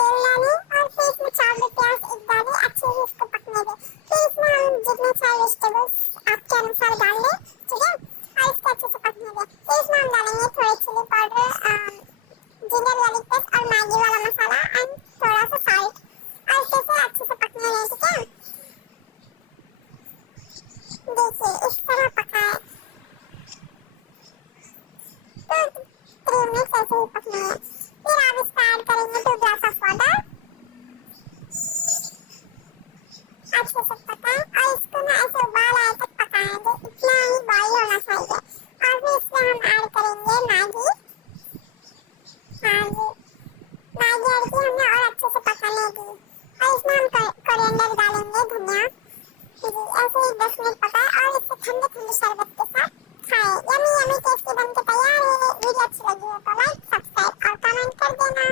तेल डालें और फिर इसमें चावल प्याज एक डालें, अच्छे से इसको पकने दें। फिर इसमें हम जितने चाहे वेजिटेबल्स आपके अनुसार डाल लें, ठीक है, और इसको अच्छे से पकने दें। फिर इसमें हम डालेंगे थोड़ी chili powder, ginger garlic paste और मैगी वाला मसाला एंड थोड़ा सा सॉल्ट, और इसे अच्छे से पकने दें, ठीक है। देखिए इस तरह पकाएं तो 3 मिनट ऐसे ही पकने हैं। फिर आप इसमें ऐड करेंगे 2 ग्लास ऑफ वाटर, अच्छे से पकाएं और इसको ना ऐसे उबाल आए तक पकाएं, जो इतना ही बॉईल होना चाहिए। और फिर इसमें हम ऐड करेंगे मैगी, हाँ जी, मैगी ऐड की हमने और अच्छे से पकाने दी। और इसमें हम कोरिएंडर डालेंगे, धनिया जी, ऐसे ही 10 मिनट पकाएं और इसे ठंडे ठंडे शरबत के साथ खाएं। यम्मी यम्मी टेस्टी बन के तैयार है। वीडियो अच्छी लगी हो तो लाइक, सब्सक्राइब और कमेंट कर देना।